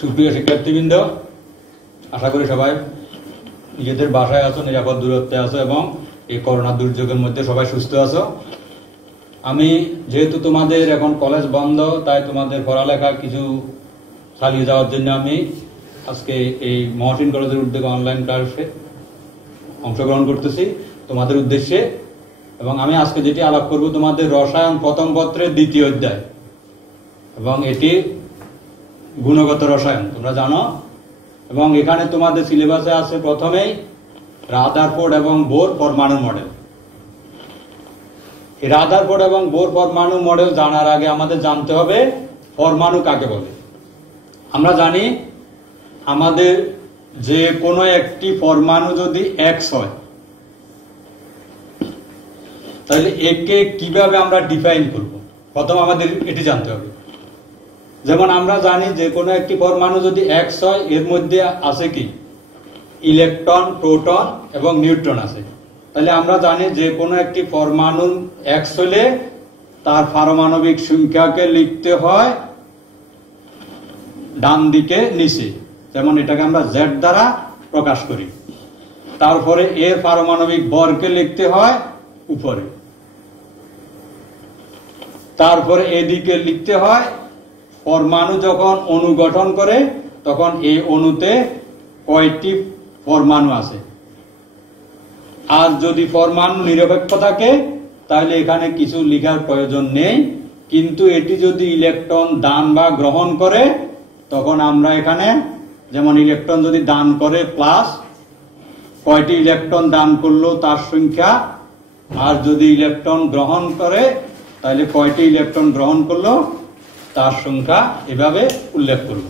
সুপ্রিয় শিক্ষার্থীবৃন্দ, আশা করি সবাই নিজেদের বাসায় আছো, নিরাপদ দূরত্বে আছো এবং এই করোনা দুর্যোগের মধ্যে সবাই সুস্থ আছো। আমি যেহেতু তোমাদের এখন কলেজ বন্ধ, তাই তোমাদের পড়ালেখা কিছু চালিয়ে যাওয়ার জন্য আমি আজকে এই মহসিন কলেজের উদ্যোগে অনলাইন ক্লাসে অংশগ্রহণ করতেছি তোমাদের উদ্দেশ্যে। এবং আমি আজকে যেটি আলাপ করব তোমাদের রসায়ন প্রথম পত্রের দ্বিতীয় অধ্যায়, এবং এটি গুণগত রসায়ন, তোমরা জানো। এবং এখানে তোমাদের সিলেবাসে আছে প্রথমেই রাদারফোর্ড এবং বোর পরমাণু মডেল। এই রাদারফোর্ড এবং বোর পরমাণু মডেল জানার আগে আমাদের জানতে হবে পরমাণু কাকে বলে। আমরা জানি আমাদের যে কোনো একটি পরমাণু যদি এক্স হয়, তাহলে একে কিভাবে আমরা ডিফাইন করব, প্রথম আমাদের এটি জানতে হবে। যেমন আমরা জানি যে কোনো একটি পরমাণু যদি এক্স হয়, এর মধ্যে আছে কি ইলেকট্রন, প্রোটন এবং নিউট্রন আছে। তাহলে আমরা জানি যে কোনো একটি পরমাণু এক্স হলে তার পারমাণবিক সংখ্যাকে লিখতে হয় ডান দিকে নিচে, যেমন এটাকে আমরা জেড দ্বারা প্রকাশ করি। তারপরে এর পারমাণবিক ভরকে লিখতে হয় উপরে, তারপরে এদিকে লিখতে হয় পরমাণু যখন অণু গঠন করে তখন এই অণুতে কয়টি পরমাণু আছে। আর যদি পরমাণু নিরপেক্ষ থাকে তাহলে এখানে কিছু লেখার প্রয়োজন নেই, কিন্তু এটি যদি ইলেকট্রন দান বা গ্রহণ করে তখন আমরা এখানে, যেমন ইলেকট্রন যদি দান করে প্লাস, কয়টি ইলেকট্রন দান করলো তার সংখ্যা, আর যদি ইলেকট্রন গ্রহণ করে তাহলে কয়টি ইলেকট্রন গ্রহণ করলো তার সংখ্যা, এভাবে উল্লেখ করব।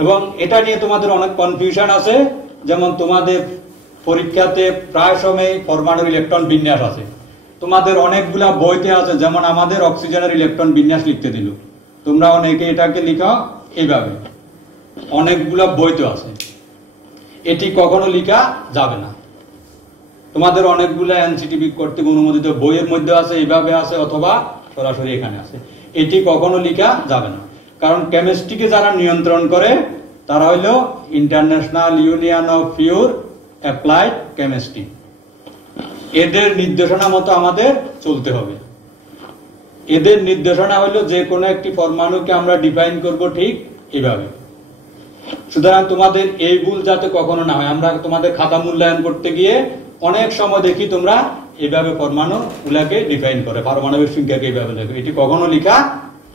এবং এটা নিয়ে তোমাদের অনেক কনফিউশন আছে। যেমন তোমাদের পরীক্ষাতে প্রায় সময় পরমাণুর ইলেকট্রন বিন্যাস আছে, তোমাদের অনেকগুলা বইতে আছে। যেমন আমাদের অক্সিজেনের ইলেকট্রন বিন্যাস লিখতে দিল, তোমরা অনেকে এটাকে লিখো এইভাবে, অনেকগুলা বইতে আছে। এটি কখনো লেখা যাবে না। তোমাদের অনেকগুলা এনসিটিভি কর্তৃক অনুমোদিত বইয়ের মধ্যে আছে, এইভাবে আছে, অথবা সরাসরি এখানে আছে। এটি কখনো লেখা যাবে না, কারণ কেমিস্ট্রিকে যারা নিয়ন্ত্রণ করে তারা হইল international union of pure applied chemistry. এদের নির্দেশনা মতো আমাদের চলতে হবে। এদের নির্দেশনা হলো যে কোনো একটি পরমাণুকে আমরা ডিফাইন করব ঠিক এইভাবে। সুতরাং তোমাদের এই ভুল যাতে কখনো না হয়। আমরা তোমাদের খাতা মূল্যায়ন করতে গিয়ে অনেক সময় দেখি তোমরা এইভাবে পরমাণু গুলাকে ডিফাইন করে, পারমাণবিক সংখ্যাকে এইভাবে লেখো। এটি কখনো লেখা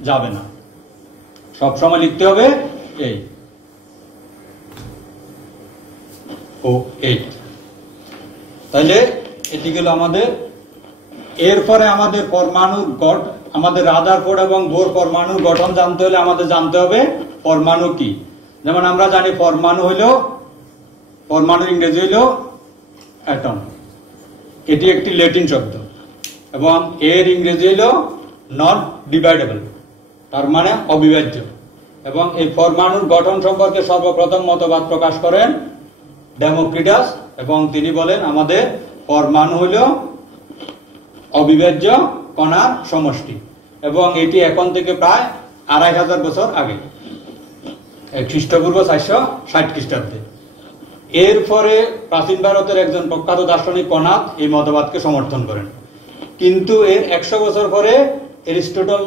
যাবে না, সবসময় লিখতে হবে এই ও এই। তাহলে এটি গেল আমাদের। এরপরে আমাদের পরমাণু আমাদের রাদারফোর্ড এবং বোর পরমাণুর গঠন জানতে হলে আমাদের জানতে হবে পরমাণু কি। যেমন আমরা জানি পরমাণু হইল, পরমাণু ইংরেজি হইল অ্যাটম। এটি একটি ল্যাটিন শব্দ এবং এর ইংরেজি হইল নট ডিভাইডেবল, তার মানে অবিভাজ্য। এবং এই পরমাণুর গঠন সম্পর্কে সর্বপ্রথম মতবাদ প্রকাশ করেন ডেমোক্রিটাস, এবং তিনি বলেন আমাদের পরমাণু হইল অবিভাজ্য কণার সমষ্টি। এবং এটি এখন থেকে প্রায় 2500 বছর আগে, খ্রিস্টপূর্ব 460 খ্রিস্টাব্দে। এরপরে প্রাচীন ভারতের একজন প্রখ্যাত দার্শনিক কনাদ এই মতবাদকে সমর্থন করেন। কিন্তু এর 100 বছর পরে এরিস্টটল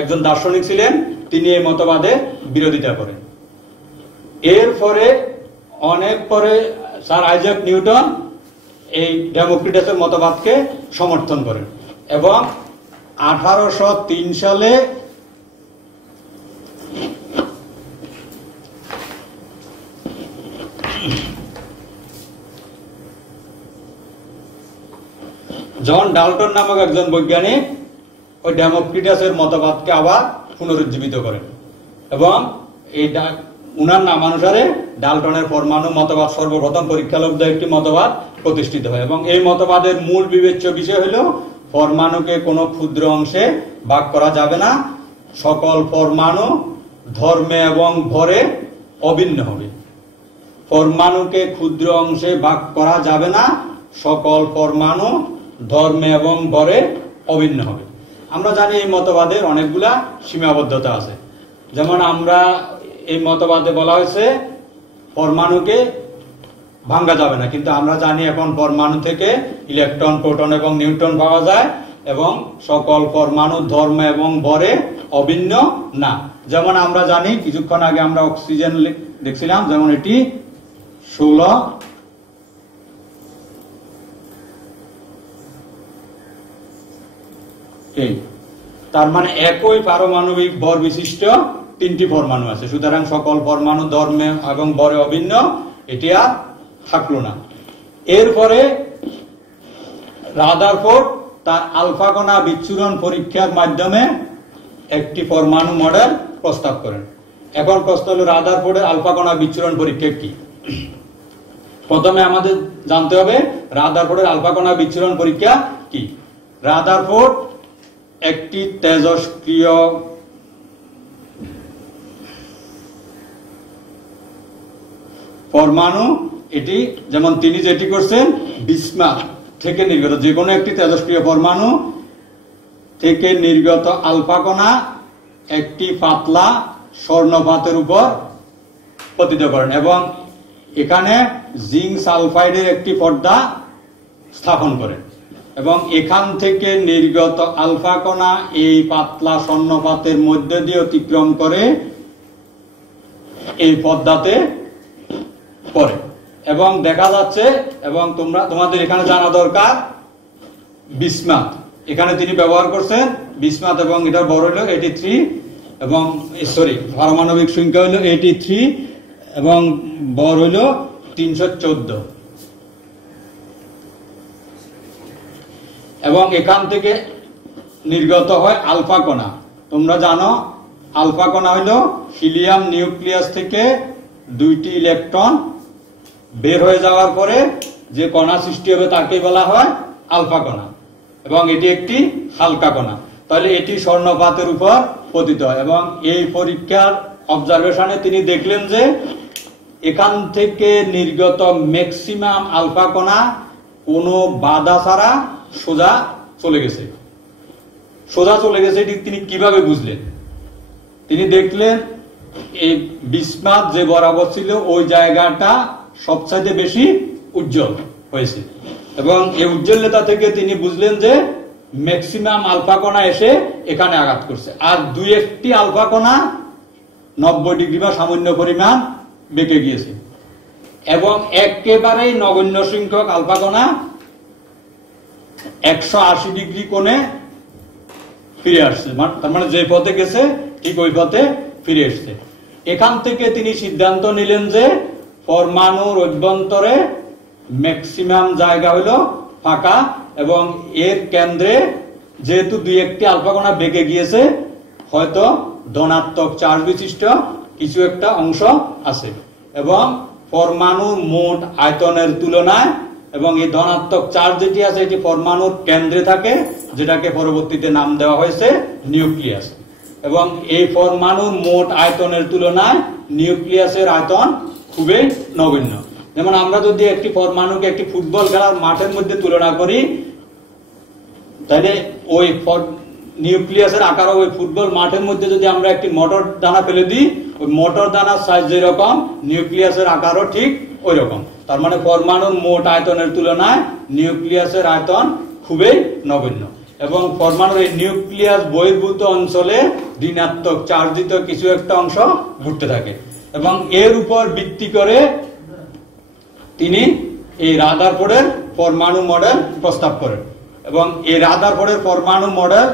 একজন দার্শনিক ছিলেন, তিনি এই মতবাদের বিরোধিতা করেন। এরপরে অনেক পরে স্যার আইজাক নিউটন এই ডেমোক্রিটাসের মতবাদকে সমর্থন করেন এবং 1803 সালে জন ডাল্টন নামক একজন বৈজ্ঞানিক ওই ডেমোক্রিটাসের মতবাদকে আবার পুনরুজ্জীবিত করেন এবং এই উনার নামানুসারে ডাল্টনের পরমাণু মতবাদ সর্বপ্রথম পরীক্ষালব্ধ একটি মতবাদ প্রতিষ্ঠিত হয়। এবং এই মতবাদের মূল বিবেচ্য বিষয় হলো পরমাণুকে কোনো ক্ষুদ্র অংশে ভাগ করা যাবে না, সকল পরমাণু ধর্মে এবং ভরে অভিন্ন হবে। পরমাণুকে ক্ষুদ্র অংশে ভাগ করা যাবে না, সকল পরমাণু ধর্মে এবং ভরে অভিন্ন হবে। আমরা জানি এই মতবাদের অনেকগুলা সীমাবদ্ধতা আছে। যেমন আমরা এই মতবাদে বলা হয়েছে পরমাণুকে ভাঙা যাবে না, কিন্তু আমরা জানি এখন পরমাণু থেকে ইলেকট্রন, প্রোটন এবং নিউট্রন পাওয়া যায় এবং সকল পরমাণু ধর্ম এবং ভরে অভিন্ন না। যেমন আমরা জানি কিছুক্ষণ আগে আমরা অক্সিজেন দেখছিলাম, যেমন এটি 16 তার মানে একই পারমাণবিক ভর বিশিষ্ট 3টি পরমাণু আছে। সুতরাং সকল পরমাণু ধর্মে এবং ভরে অভিন্ন, এটি আর থাকলো না। এরপরে রাদারফোর্ড তার আলফা কণা বিচ্ছুরণ পরীক্ষার মাধ্যমে একটি পরমাণু মডেল প্রস্তাব করেন। এখন প্রশ্ন হলো রাদারফোর্ডের আলফা কণা বিচ্ছুরণ পরীক্ষা কি? প্রথমে আমাদের জানতে হবে রাদারফোর্ডের আলফা কণা বিচ্ছুরণ পরীক্ষা কি। রাদারফোর্ড একটি তেজস্ক্রিয় পরমাণু, এটি যেমন তিনি যেটি করছেন বিসমাথ থেকে নির্গত যে কোনো একটি তেজস্ক্রিয় পরমাণু থেকে নির্গত আলফা কণা একটি পাতলা স্বর্ণপাতের উপর পতিত করেন এবং এখানে জিঙ্ক সালফাইডের একটি পর্দা স্থাপন করেন এবং এখান থেকে নির্গত আলফা কণা এই পাতলা স্বর্ণপাতের মধ্যে দিয়ে অতিক্রম করে এই পর্দাতে পড়ে এবং দেখা যাচ্ছে, এবং তোমাদের এখানে জানা দরকার বিসমাথ, এখানে তিনি ব্যবহার করছেন বিসমাথ এবং এটার বড় হলো 83 এবং পারমাণবিক সংখ্যা হলো 83 এবং বড় হলো 314 এবং এখান থেকে নির্গত হয় আলফা কণা। তোমরা জানো আলফা কণা হলো হিলিয়াম নিউক্লিয়াস থেকে 2টি ইলেকট্রন বের হয়ে যাওয়ার পরে যে কণা সৃষ্টি হবে তাকে বলা হয় আলফা কণা এবং এটি একটি হালকা কণা। তাহলে এটি স্বর্ণপাতের উপর পতিত হয় এবং এই পরীক্ষার অবজারভেশনে তিনি দেখলেন যে এখান থেকে নির্গত ম্যাক্সিমাম আলফা কণা কোনো বাধা ছাড়া সোজা চলে গেছে। এটি তিনি কিভাবে বুঝলেন? তিনি দেখলেন এই বিসমাথ যে বরাবর ছিল ওই জায়গাটা সবচাইতে বেশি উজ্জ্বল হয়েছে এবং এই উজ্জ্বলতা থেকে তিনি বুঝলেন যে ম্যাক্সিমাম আলফা কণা এসে এখানে আঘাত করছে, আর 2-1টি আলফা কণা 90 ডিগ্রি বা সামান্য পরিমাণ বেঁকে গিয়েছে এবং একেবারেই নগণ্য সংখ্যক আলফা কণা 180 ডিগ্রি কোণে ফিরে আসছে। তার মানে যে পথে গেছে ঠিক ওই পথে ফিরে এসছে। এখান থেকে তিনি সিদ্ধান্ত নিলেন যে পরমাণুর অভ্যন্তরে ম্যাক্সিমাম জায়গা হলো ফাঁকা এবং এর কেন্দ্রে যেহেতু 2-1টি আলফা কণা বেঁকে গিয়েছে হয়তো ধনাত্মক চার্জ বিশিষ্ট কিছু একটা অংশ আছে এবং পরমাণুর মোট আয়তনের তুলনায় এবং এই ধনাত্মক চার্জ যেটি আছে এটি পরমাণুর কেন্দ্রে থাকে, যেটাকে পরবর্তীতে নাম দেওয়া হয়েছে নিউক্লিয়াস এবং এই পরমাণুর মোট আয়তনের তুলনায় নিউক্লিয়াসের আয়তন খুবই নগণ্য। যেমন আমরা যদি একটি পরমাণুকে একটি ফুটবল খেলার মাঠের মধ্যে তুলনা করি তাহলে ওই নিউক্লিয়াসের আকার ওই ফুটবল মাঠের মধ্যে যদি আমরা একটি মোটর দানা ফেলে দিই ওই মোটর দানার সাইজ যেরকম নিউক্লিয়াসের আকারও ঠিক ওই রকম। তার মানে পরমাণুর মোট আয়তনের তুলনায় নিউক্লিয়াসের আয়তন খুবই নগণ্য এবং পরমাণুর এই নিউক্লিয়াস বহির্ভূত অঞ্চলে ঋণাত্মক চার্জিত কিছু একটা অংশ ঘুরতে থাকে এবং এর উপর ভিত্তি করে তিনি এই রাদারফোর্ডের পরমাণু মডেল প্রস্তাব করেন এবং এই রাদারফোর্ডের পরমাণু মডেল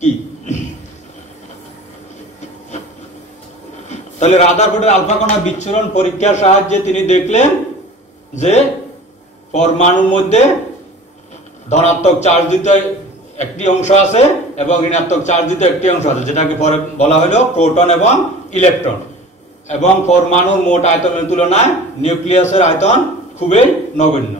কি? তাহলে রাদারফোর্ডের আলফা কণা বিচ্ছুরণ পরীক্ষার সাহায্যে তিনি দেখলেন যে পরমাণুর মধ্যে ধনাত্মক চার্জিত একটি অংশ আছে এবং ঋণাত্মক চার্জিত একটি অংশ আছে, যেটাকে পরে বলা হলো প্রোটন এবং ইলেকট্রন এবং পরমাণুর মোট আয়তনের তুলনায় নিউক্লিয়াসের আয়তন খুবই নগণ্য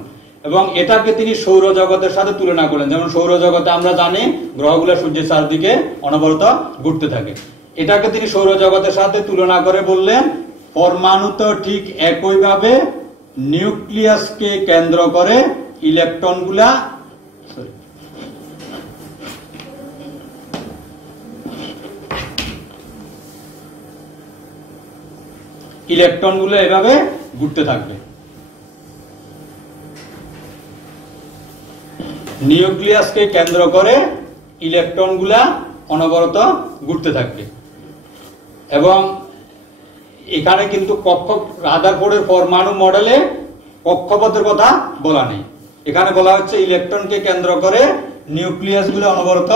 এবং এটাকে তিনি সৌরজগতের সাথে তুলনা করলেন। যেমন সৌরজগতে আমরা জানি গ্রহগুলো সূর্যের চারদিকে অনবরত ঘুরতে থাকে, এটাকে তিনি সৌরজগতের সাথে তুলনা করে বললেন পরমাণু তো ঠিক একইভাবে নিউক্লিয়াসকে কেন্দ্র করে ইলেকট্রনগুলা ইলেকট্রনগুলো এভাবে ঘুরতে থাকবে। নিউক্লিয়াসকে কেন্দ্র করে ইলেকট্রনগুলা অনবরত ঘুরতে থাকবে। এবং এখানে কিন্তু রাদারফোর্ডের পরমাণু মডেলে কক্ষপথের কথা বলা নেই, এখানে বলা হচ্ছে ইলেকট্রনকে কেন্দ্র করে নিউক্লিয়াসগুলো অনবরত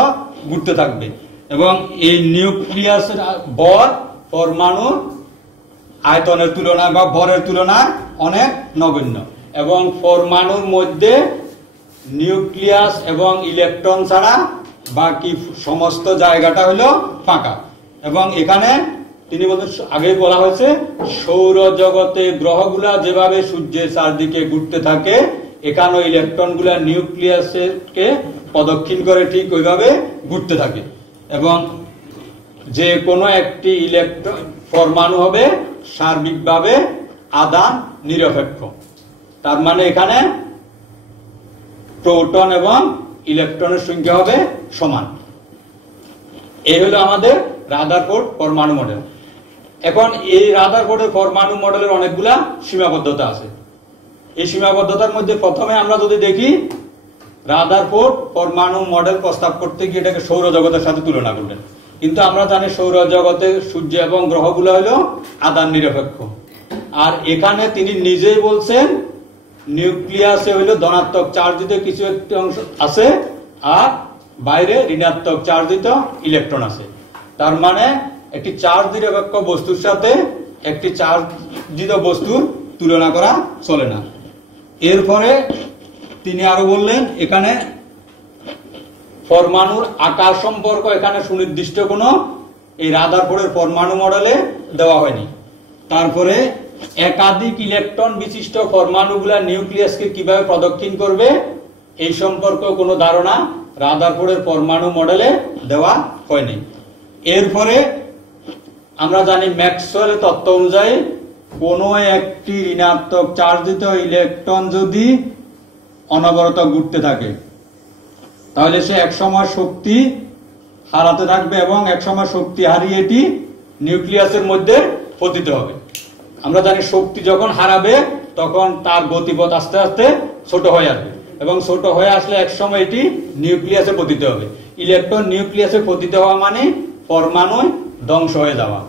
ঘুরতে থাকবে এবং এই নিউক্লিয়াসের ভর পরমাণুর আয়তনের তুলনায় বা ভরের তুলনায় অনেক নগণ্য এবং পরমাণুর মধ্যে নিউক্লিয়াস এবং ইলেকট্রন ছাড়া বাকি সমস্ত জায়গাটা হলো ফাঁকা। এবং এখানে তিনি বলতে আগে বলা হয়েছে সৌরজগতে গ্রহগুলা যেভাবে সূর্যের চারদিকে ঘুরতে থাকে এখানে ইলেকট্রনগুলা নিউক্লিয়াসকে প্রদক্ষিণ করে ঠিক ওইভাবে ঘুরতে থাকে এবং যে কোনো একটি ইলেকট্রন পরমাণু হবে সার্বিকভাবে আধান নিরপেক্ষ। তার মানে এখানে প্রোটন এবং ইলেকট্রনের সংখ্যা হবে সমান। এই হলো আমাদের রাদারফোর্ড পরমাণু মডেল। এখন এই রাদারফোর্ডের পরমাণু মডেলের অনেকগুলা সীমাবদ্ধতা আছে। এই সীমাবদ্ধতার মধ্যে প্রথমে আমরা যদি দেখি রাদারফোর্ড পরমাণু মডেল প্রস্তাব করতে গিয়ে এটাকে সৌরজগতের সাথে তুলনা করলেন, কিন্তু আমরা জানি সৌরজগতে সূর্য এবং গ্রহগুলো হলো আধান নিরপেক্ষ। আর এখানে তিনি নিজেই বলছেন নিউক্লিয়াসে হইলো ধনাত্মক চার্জিত কিছু একটি অংশ আছে আর বাইরে ঋণাত্মক চার্জিত ইলেকট্রন আছে। তার মানে একটি চার্জ নিরপেক্ষ বস্তুর সাথে একটি চার্জিত বস্তুর তুলনা করা চলে না। এরপরে তিনি আরো বললেন এখানে পরমাণুর আকার সম্পর্ক এখানে সুনির্দিষ্ট কোনো এই রাদারফোর্ডের পরমাণু মডেলে দেওয়া হয়নি। তারপরে একাধিক ইলেকট্রন বিশিষ্ট পরমাণুগুলা নিউক্লিয়াসকে কিভাবে প্রদক্ষিণ করবে এই সম্পর্কে কোনো ধারণা রাদারফোর্ডের পরমাণু মডেলে দেওয়া হয়নি। এরপরে আমরা জানি ম্যাক্সওয়েলের তত্ত্ব অনুযায়ী কোন একটি ঋণাত্মক চার্জিত ইলেকট্রন যদি অনবরত ঘুরতে থাকে তাহলে সে একসময় শক্তি হারাতে থাকবে এবং একসময় শক্তি হারিয়ে এটি নিউক্লিয়াসের মধ্যে পতিত হবে। আমরা জানি শক্তি যখন হারাবে তখন তার গতিপথ আস্তে আস্তে ছোট হয়ে আসবে এবং ছোট হয়ে আসলে একসময় এটি নিউক্লিয়াসে পতিত হবে। ইলেকট্রন নিউক্লিয়াসে পতিত হওয়া মানে পরমাণু ধ্বংস হয়ে যাওয়া,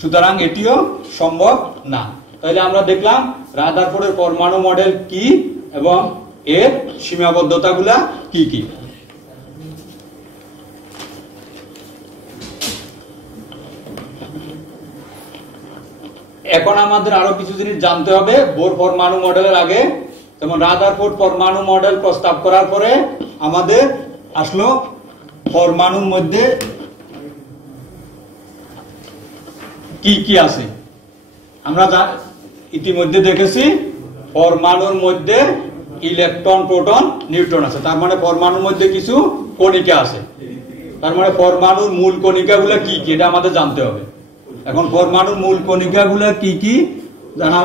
সুতরাং এটিও সম্ভব না। তাহলে আমরা দেখলাম রাদারফোর্ডের পরমাণু মডেল কি এবং এর সীমাবদ্ধতাগুলা কি কি। এখন আমাদের আরো কিছু জিনিস জানতে হবে বোর পরমাণু মডেলের আগে। যেমন রাদারফোর্ড পরমাণু মডেল প্রস্তাব করার পরে আমাদের আসলো পরমাণুর মধ্যে কি কি আছে। আমরা ইতিমধ্যে দেখেছি পরমাণুর মধ্যে ইলেকট্রন প্রোটন নিউট্রন আছে, তার মানে পরমাণুর মধ্যে কিছু কণিকা আছে। তার মানে পরমাণুর মূল কণিকাগুলো কি কি এটা আমাদের জানতে হবে। এখন পরমাণুর মূল কণিকাগুলো কি কি জানা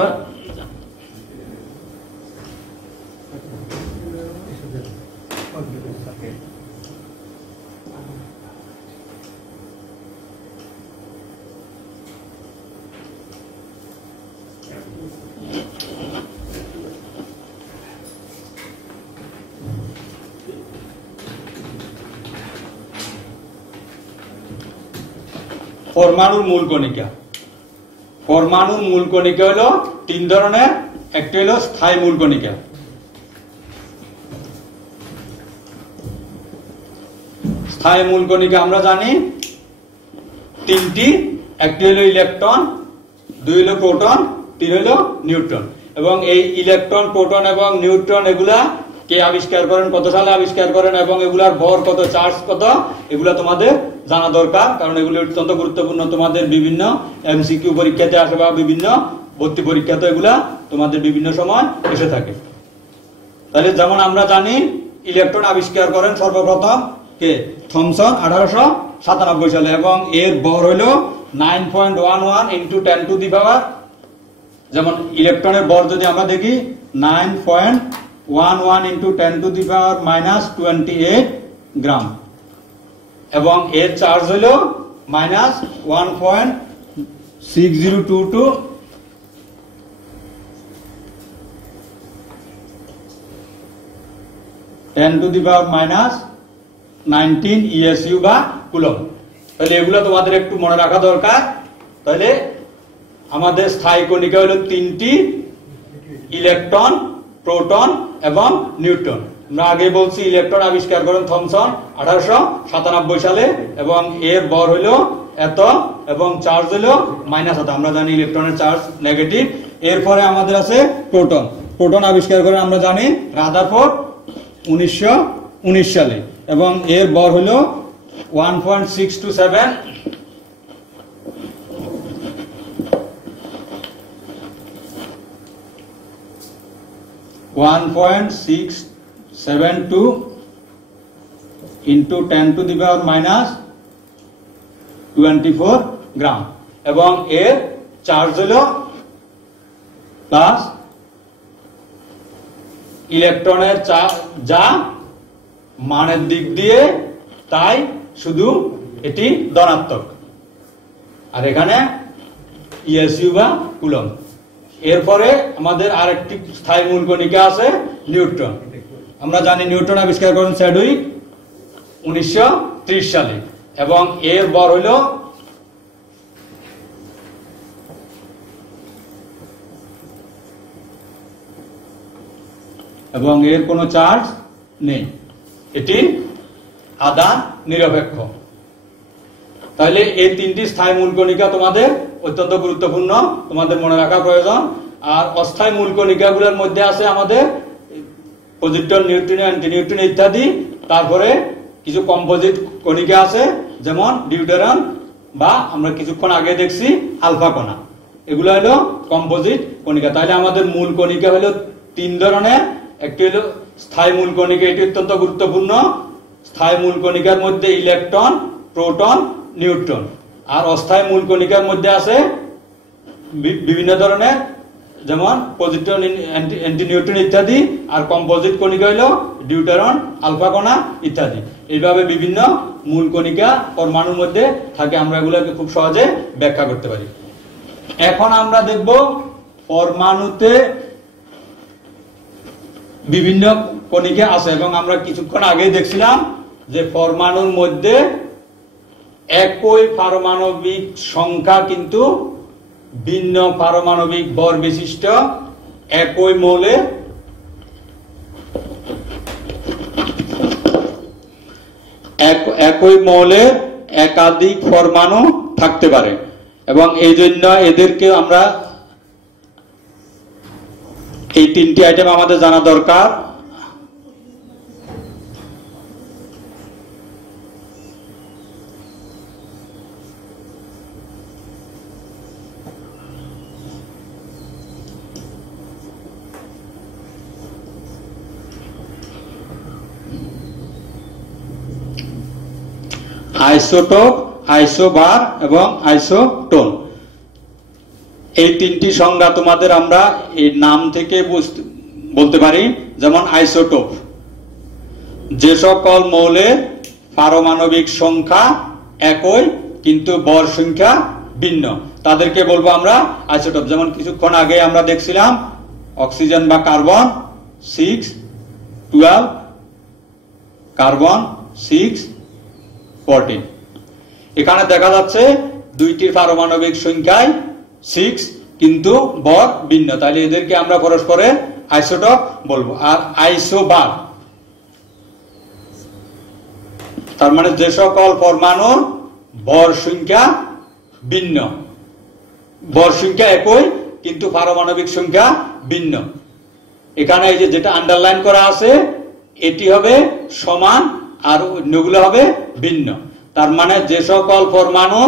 পরমাণুর মূল কণিকা। পরমাণুর মূল কণিকা হলো তিন ধরনের। একটা হলো স্থায়ী মূল কণিকা। স্থায়ী মূল কণিকা আমরা জানি তিনটি, একটি হলো ইলেকট্রন, দুই হলো প্রোটন, তিন হলো নিউট্রন। এবং এই ইলেকট্রন প্রোটন এবং নিউট্রন এগুলা কে আবিষ্কার করেন, কত সালে আবিষ্কার করেন এবং এগুলার ভর কত, চার্জ কত, এগুলা তোমাদের জানা দরকার, কারণ এগুলো অত্যন্ত গুরুত্বপূর্ণ। তোমাদের বিভিন্ন এমসিকিউ পরীক্ষাতে আসে বা বিভিন্ন ভর্তি পরীক্ষাতে এগুলা তোমাদের বিভিন্ন সময় এসে থাকে। তাহলে যেমন আমরা জানি ইলেকট্রন আবিষ্কার করেন সর্বপ্রথম কে, থমসন 1897 সালে এবং এর ভর হইল 9.11 ইন্টু 10 টু দি পাওয়ার। যেমন ইলেকট্রনের ভর যদি আমরা দেখি 9.11 ইন্টু 10 টু দি পাওয়ার -28 গ্রাম এবং এর চার্জ হইল -1.6022 10⁻⁻19 ESU বা কুলম্ব। তাহলে এগুলো তোমাদের একটু মনে রাখা দরকার। তাহলে আমাদের স্থায়ী কণিকা হলো 3টি, ইলেকট্রন, প্রোটন এবং নিউট্রন। আমরা আগে বলছি ইলেকট্রন আবিষ্কার করেন থমসন 1897 সালে, এবং এর ভর হলো এত এবং চার্জ হলো -1। আমরা জানি ইলেকট্রনের চার্জ নেগেটিভ। এরপরে আমাদের আছে প্রোটন। প্রোটন আবিষ্কার করেন আমরা জানি রাদারফোর্ড 1919 সালে, এবং এর ভর হলো 1.627 1.672 into 10⁻⁻24 গ্রাম, এবং এর চার্জ হলো প্লাস। ইলেকট্রনের যা মানের দিক দিয়ে তাই শুধু এটি ধনাত্মক, আর এখানে ইএসইউ বা কুলম্ব। এরপরে আমাদের আরেকটি স্থায়ী মূল কণিকা আছে নিউট্রন। আমরা জানি নিউট্রন আবিষ্কার করেন চ্যাডউইক 1930 সালে, এবং এর ভর হইল এবং এর কোনো চার্জ নেই, এটি আধান নিরপেক্ষ। তাহলে এই 3টি স্থায়ী মূল কণিকা তোমাদের অত্যন্ত গুরুত্বপূর্ণ, তোমাদের মনে রাখা প্রয়োজন। আর অস্থায়ী মূল কণিকাগুলোর মধ্যে আছে আমাদের পজিট্রন, নিউট্রিনো, অ্যান্টিনিউট্রিনো ইত্যাদি। তারপরে কিছু কম্পোজিট কণিকা আছে, যেমন ডিউটেরন বা আমরা কিছুক্ষণ আগে দেখছি আলফা কণা। এগুলো হলো কম্পোজিট কণিকা। তাহলে আমাদের মূল কণিকা হলো 3 ধরনের। একটি হলো স্থায়ী মূল কণিকা, এটি অত্যন্ত গুরুত্বপূর্ণ। স্থায়ী মূল কণিকার মধ্যে ইলেকট্রন, প্রোটন, নিউট্রন। আর অস্থায়ী মূল কণিকার মধ্যে আছে বিভিন্ন ধরনের, যেমন পজিট্রন, অ্যান্টিনিউট্রিনো ইত্যাদি। আর কম্পোজিট কণিকা হলো ডিউটেরন, আলফা কণা ইত্যাদি। এইভাবে বিভিন্ন মূল কণিকা পরমাণুর মধ্যে থাকে, আমরা এগুলোকে খুব সহজে ব্যাখ্যা করতে পারি। এখন আমরা দেখব পরমাণুতে বিভিন্ন কণিকা আছে, এবং আমরা কিছুক্ষণ আগে দেখছিলাম যে পরমাণুর মধ্যে একই পারমাণবিক সংখ্যা কিন্তু ভিন্ন পারমাণবিক ভর বিশিষ্ট একই মৌলে একাধিক পরমাণু থাকতে পারে, এবং এই জন্য এদেরকে আমরা এই 3টি আইটেম আমাদের জানা দরকার। আইসোটোপ, আইসোবার এবং আইসোটোন। এই 3টি সংজ্ঞা তোমাদের আমরা এই নাম থেকে বলতে পারি। যেমন আইসোটোপ, যে সকল মৌলের পারমাণবিক সংখ্যা একই কিন্তু ভর সংখ্যা ভিন্ন, তাদেরকে বলবো আমরা আইসোটোপ। যেমন কিছুক্ষণ আগে আমরা দেখছিলাম অক্সিজেন বা কার্বন 6-12, কার্বন 6-14। এখানে দেখা যাচ্ছে দুইটির পারমাণবিক সংখ্যায় 6 কিন্তু ভর ভিন্ন, তাহলে এদেরকে আমরা পরস্পরের আইসোটোপ বলবো। আর আইসোবার, তার মানে যে সকল পরমাণুর ভর সংখ্যা ভিন্ন, ভর সংখ্যা একই কিন্তু পারমাণবিক সংখ্যা ভিন্ন। এখানে এই যে যেটা আন্ডারলাইন করা আছে এটি হবে সমান আর অন্যগুলো হবে ভিন্ন। তার মানে যে সকল পরমাণু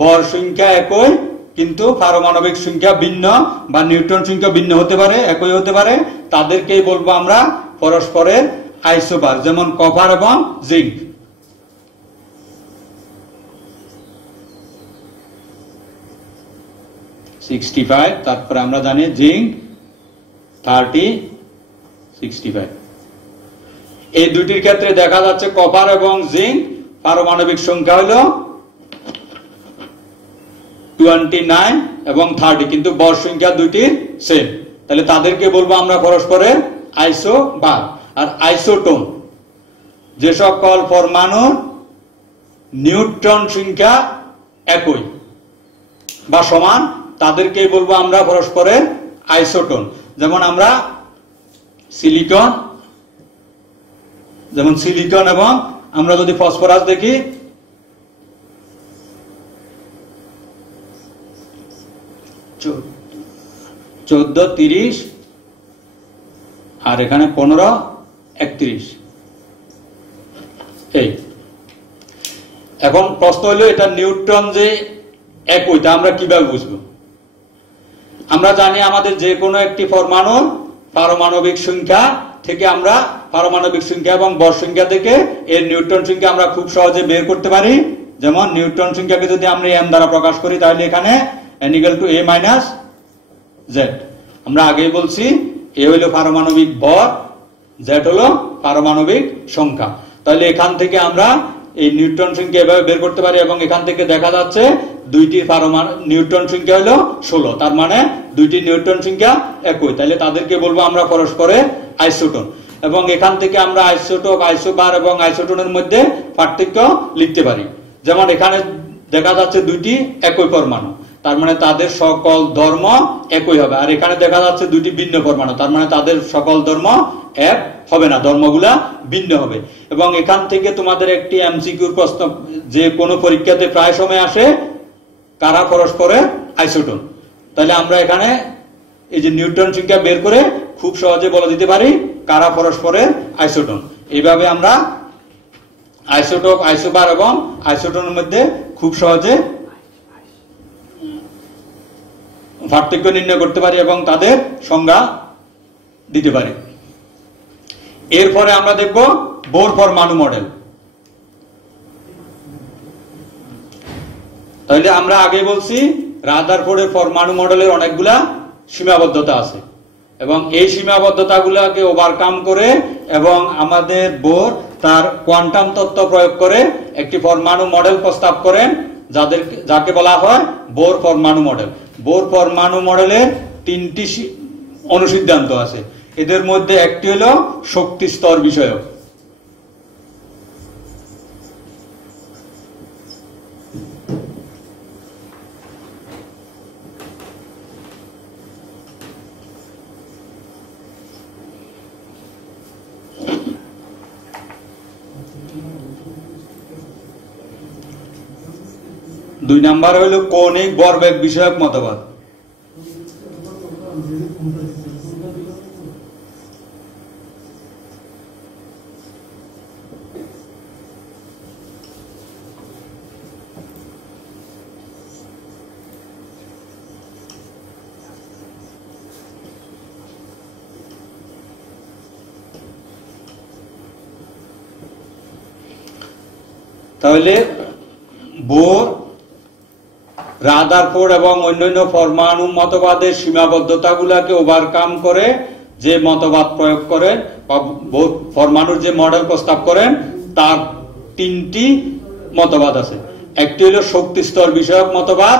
ভর সংখ্যা একই কিন্তু পারমাণবিক সংখ্যা ভিন্ন বা নিউট্রন সংখ্যা ভিন্ন হতে পারে, একই হতে পারে, তাদেরকেই বলবো আমরা পরস্পরের আইসোবার। যেমন কপার এবং জিঙ্ক। তারপরে আমরা জানি জিঙ্ক 30-65। এই দুটির ক্ষেত্রে দেখা যাচ্ছে কপার এবং জিঙ্ক পারমাণবিক সংখ্যা হলো 29 এবং 30, কিন্তু ভর সংখ্যা দুইটির সেম। তাহলে তাদেরকে বলবো আমরা পরস্পরের আইসোবার। আর আইসোটোন, যে সকল পরমাণুর নিউট্রন সংখ্যা একই বা সমান তাদেরকে বলবো আমরা পরস্পরের আইসোটোন। যেমন আমরা সিলিকন, এবং আমরা যদি ফসফরাস দেখি, চোদ্দ 30 আর এখানে 15 31। এই এখন প্রশ্ন হলো এটা নিউট্রন যে একই তা আমরা কিভাবে বুঝবো? আমরা জানি আমাদের যে কোনো একটি পরমাণুর পারমাণবিক সংখ্যা থেকে আমরা পারমাণবিক সংখ্যা এবং ভর সংখ্যা থেকে এর নিউট্রন সংখ্যা আমরা খুব সহজে বের করতে পারি। যেমন নিউট্রন সংখ্যাকে যদি আমরা m দ্বারা প্রকাশ করি তাহলে এখানে n = a - z। আমরা আগেই বলছি a হলো পারমাণবিক ভর, z হলো পারমাণবিক সংখ্যা। তাহলে এখান থেকে আমরা এই নিউট্রন সংখ্যা এভাবে বের করতে পারি এবং এখান থেকে দেখা যাচ্ছে দুইটি পারমাণু নিউট্রন সংখ্যা হলো 16। তার মানে দুইটি নিউট্রন সংখ্যা একই, তাহলে তাদেরকে বলবো আমরা পরস্পরের আইসোটোন। এবং এখান থেকে আমরা আইসোটোপ, আইসোবার এবং আইসোটোনের মধ্যে পার্থক্য লিখতে পারি। যেমন এখানে দেখা যাচ্ছে দুইটি একই পরমাণু, তার মানে তাদের সকল ধর্ম একই হবে। আর এখানে দেখা যাচ্ছে দুইটি ভিন্ন পরমাণু, তার মানে তাদের সকল ধর্ম এক হবে না, ধর্মগুলা ভিন্ন হবে। এবং এখান থেকে তোমাদের একটি এমসিকিউর প্রশ্ন যে কোনো পরীক্ষাতে প্রায় সময় আসে, কারা পরস্পরের আইসোটোন। তাহলে আমরা এখানে এই যে নিউট্রন সংখ্যা বের করে খুব সহজে বলে দিতে পারি কারা পরস্পরের আইসোটোন। এইভাবে আমরা আইসোটোপ, আইসোবার এবং আইসোটোনের মধ্যে খুব সহজে পার্থক্য নির্ণয় করতে পারি এবং তাদের সংজ্ঞা দিতে পারি। এরপরে আমরা দেখব বোর পরমাণু মডেল। তাহলে আমরা আগে বলছি রাদারফোর্ডের পরমাণু মডেলের অনেকগুলা সীমাবদ্ধতা আছে এবং এই সীমাবদ্ধতাগুলোকে ওভারকাম করে এবং আমাদের বোর তার কোয়ান্টাম তত্ত্ব প্রয়োগ করে একটি পরমাণু মডেল প্রস্তাব করেন, যাকে বলা হয় বোর পরমাণু মডেল। বোর পরমাণু মডেলের 3টি অনুসিদ্ধান্ত আছে। এদের মধ্যে একটি হলো শক্তি স্তর বিষয়ক। দুই নাম্বার হইল কৌণিক ভরবেগ বিষয়ক মতবাদ। তাহলে বোর, রাদারফোর্ড এবং অন্যান্য পরমাণু মতবাদের সীমাবদ্ধতাগুলোকে ওভারকাম করে যে মতবাদ প্রয়োগ করেন বা পরমাণুর যে মডেল প্রস্তাব করেন তার 3টি মতবাদ আছে। একটি হলো শক্তি স্তর বিষয়ক মতবাদ,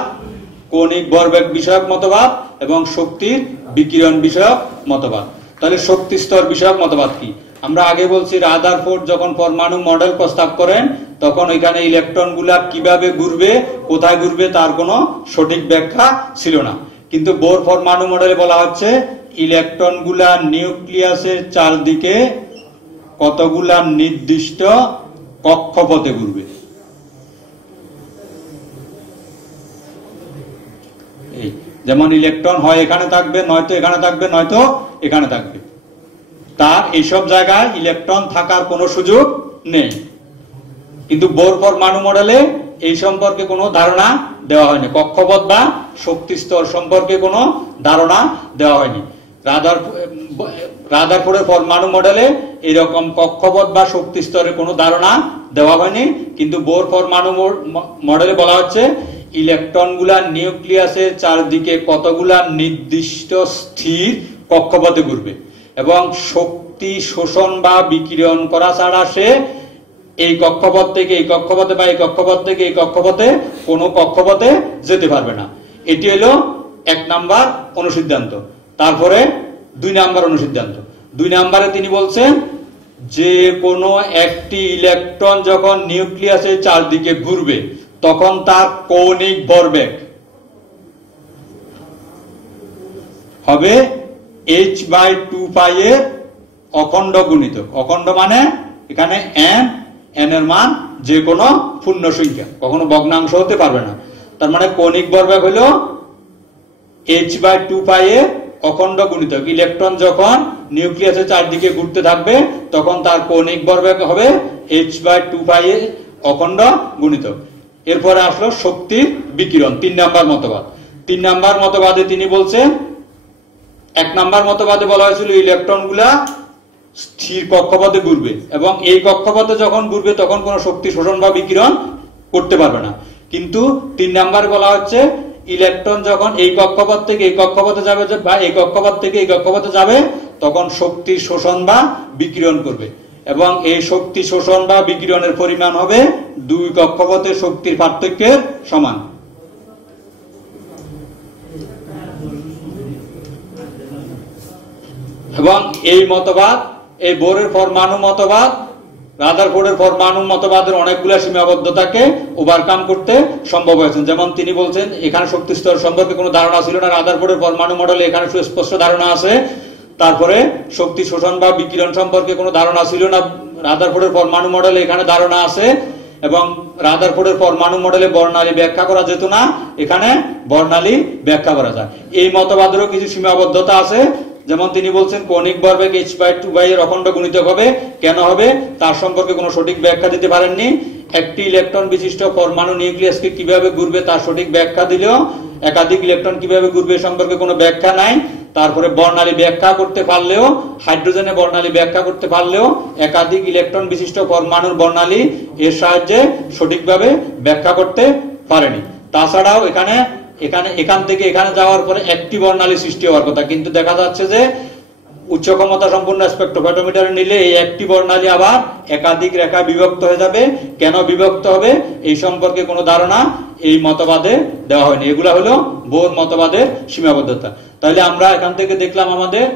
কৌণিক ভরবেগ বিষয়ক মতবাদ এবং শক্তির বিকিরণ বিষয়ক মতবাদ। তাহলে শক্তি স্তর বিষয়ক মতবাদ কি? আমরা আগে বলছি রাদারফোর্ড যখন পরমাণু মডেল প্রস্তাব করেন তখন এখানে ইলেকট্রন গুলা কিভাবে ঘুরবে, কোথায় ঘুরবে তার কোনো সঠিক ব্যাখ্যা ছিল না। কিন্তু বোর পরমাণু মডেলে বলা হচ্ছে ইলেকট্রন গুলা নিউক্লিয়াসের চারদিকে কতগুলা নির্দিষ্ট কক্ষপথে ঘুরবে। যেমন ইলেকট্রন হয় এখানে থাকবে, নয়তো এখানে থাকবে, নয়তো এখানে থাকবে। তার এইসব জায়গায় ইলেকট্রন থাকার কোনো সুযোগ নেই। কিন্তু বোর পরমাণু মডেলে এই সম্পর্কে কোনো ধারণা দেওয়া হয়নি, কক্ষপথ বা শক্তি স্তর সম্পর্কে কোনো ধারণা দেওয়া হয়নি। রাদারফোর্ডের পরমাণু মডেলে এরকম কক্ষপথ বা শক্তি স্তরের কোনো ধারণা দেওয়া হয়নি। কিন্তু বোর পরমাণু মডেলে বলা হচ্ছে ইলেকট্রন গুলা নিউক্লিয়াসের চারদিকে কতগুলা নির্দিষ্ট স্থির কক্ষপথে ঘুরবে এবং শক্তি শোষণ বা বিকিরণ করা ছাড়া সে এই কক্ষপথ থেকে এই কক্ষপথে বা এই কক্ষপথ থেকে এই কক্ষপথে কোনো কক্ষপথে যেতে পারবে না। এটি হলো 1 নাম্বার অনুসিদ্ধান্ত। তারপরে 2 নাম্বার অনুসিদ্ধান্ত। 2 নাম্বারে তিনি বলছেন যে কোনো একটি ইলেকট্রন যখন নিউক্লিয়াসের চারদিকে ঘুরবে তখন তার কৌণিক ভরবেগ হবে h/2π এর অখণ্ড গুণিতক। অখণ্ড মানে এখানে n এর মান যে কোনো পূর্ণ সংখ্যা, কখনো ভগ্নাংশ হতে পারবে না। তার মানে কৌণিক ভরবেগ হলো h/2π এর অখণ্ড গুণিতক। ইলেকট্রন যখন নিউক্লিয়াসের চারদিকে ঘুরতে থাকবে তখন তার কৌণিক ভরবেগ হবে h/2π এর অখণ্ড গুণিতক। এরপরে আসলো শক্তির বিকিরণ, 3 নাম্বার মতবাদ। 3 নাম্বার মতবাদে তিনি বলছেন, 1 নাম্বার মতবাদে বলা হয়েছিল ইলেকট্রনগুলা স্থির কক্ষপথে ঘুরবে এবং এই কক্ষপথে যখন ঘুরবে তখন কোনো শক্তি শোষণ বা বিকিরণ করতে পারবে না। কিন্তু 3 নাম্বার বলা হচ্ছে ইলেকট্রন যখন এই কক্ষপথ থেকে এই কক্ষপথে যাবে বা এই কক্ষপথ থেকে এই কক্ষপথে যাবে তখন শক্তি শোষণ বা বিকিরণ করবে এবং এই শক্তি শোষণ বা বিকিরণের পরিমাণ হবে 2 কক্ষপথের শক্তির পার্থক্যের সমান। এবং এই মতবাদ, এই বোরের পরমাণু মতবাদ, রাদারফোর্ডের পরমাণু মতবাদের অনেকগুলো সীমাবদ্ধতাকে ওভারকাম করতে সম্ভব হয়েছে। যেমন তিনি বলছেন এখানে শক্তি স্তর সম্পর্কে কোনো ধারণা ছিল না, রাদারফোর্ডের পরমাণু মডেলে এখানে সুস্পষ্ট ধারণা আছে। তারপরে শক্তি শোষণ বা বিকিরণ সম্পর্কে কোনো ধারণা ছিল না, রাদারফোর্ডের পরমাণু মডেলে এখানে ধারণা আছে। এবং রাদারফোর্ডের পরমাণু মডেলে বর্ণালী ব্যাখ্যা করা যেত না, এখানে বর্ণালী ব্যাখ্যা করা যায়। এই মতবাদেরও কিছু সীমাবদ্ধতা আছে। যেমন তিনি বলছেন কৌণিক ভরবেগ h/2π এর অখণ্ড গুণিতক হবে। কেন হবে তার সম্পর্কে কোনো সঠিক ব্যাখ্যা দিতে পারেননি। একটি ইলেকট্রন বিশিষ্ট পরমাণু নিউক্লিয়াসকে কিভাবে ঘুরবে তার সঠিক ব্যাখ্যা দিলেও একাধিক ইলেকট্রন কিভাবে ঘুরবে সম্পর্কে কোনো ব্যাখ্যা নাই। তারপরে বর্ণালী ব্যাখ্যা করতে পারলেও, হাইড্রোজেনে বর্ণালী ব্যাখ্যা করতে পারলেও একাধিক ইলেকট্রন বিশিষ্ট পরমাণুর বর্ণালী এর সাহায্যে সঠিকভাবে ব্যাখ্যা করতে পারেনি। তাছাড়াও এখান থেকে এখানে যাওয়ার পরে একটি বর্ণালী সৃষ্টি হওয়ার কথা, কিন্তু দেখা যাচ্ছে যে উচ্চ ক্ষমতা সম্পন্ন স্পেকট্রোফটোমিটার নিলে এই একটি বর্ণালী আবার একাধিক রেখা বিভক্ত হয়ে যাবে। কেন বিভক্ত হবে এই সম্পর্কে কোনো ধারণা এই মতবাদে দেওয়া হয়নি। এগুলা হলো বোর মতবাদের সীমাবদ্ধতা। তাহলে আমরা এখান থেকে দেখলাম আমাদের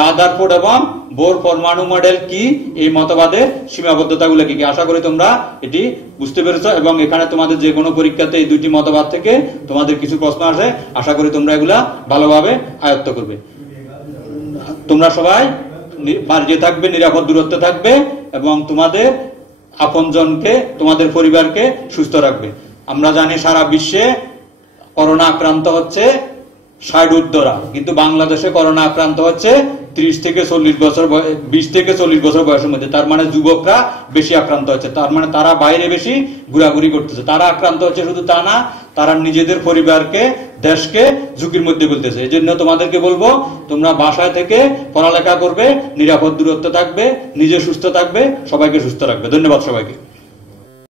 রাদারফোর্ড এবং বোর পরমাণু মডেল কি, এই মতবাদের সীমাবদ্ধতাগুলো কি কি। আশা করি তোমরা এটি বুঝতে পেরেছো এবং এখানে তোমাদের যে কোনো পরীক্ষাতে এই দুইটি মতবাদ থেকে তোমাদের কিছু প্রশ্ন আসে, আশা করি তোমরা এগুলা ভালোভাবে আয়ত্ত করবে। তোমরা সবাই বাড়িতে থাকবে, নিরাপদ দূরত্বে থাকবে এবং তোমাদের আপনজনকে, তোমাদের পরিবারকে সুস্থ রাখবে। আমরা জানি সারা বিশ্বে করোনা আক্রান্ত হচ্ছে 60 ঊর্ধ্বরা, কিন্তু বাংলাদেশে করোনা আক্রান্ত হচ্ছে 30 থেকে 40 বছর, 20 থেকে 40 বছর বয়সের মধ্যে। তার মানে যুবকরা বেশি আক্রান্ত হচ্ছে, তার মানে তারা বাইরে বেশি ঘোরাঘুরি করতেছে। তারা আক্রান্ত হচ্ছে শুধু তা না, তারা নিজেদের পরিবারকে, দেশকে ঝুঁকির মধ্যে ফেলতেছে। এই জন্য তোমাদেরকে বলবো তোমরা বাসায় থেকে পড়ালেখা করবে, নিরাপদ দূরত্ব থাকবে, নিজে সুস্থ থাকবে, সবাইকে সুস্থ রাখবে। ধন্যবাদ সবাইকে।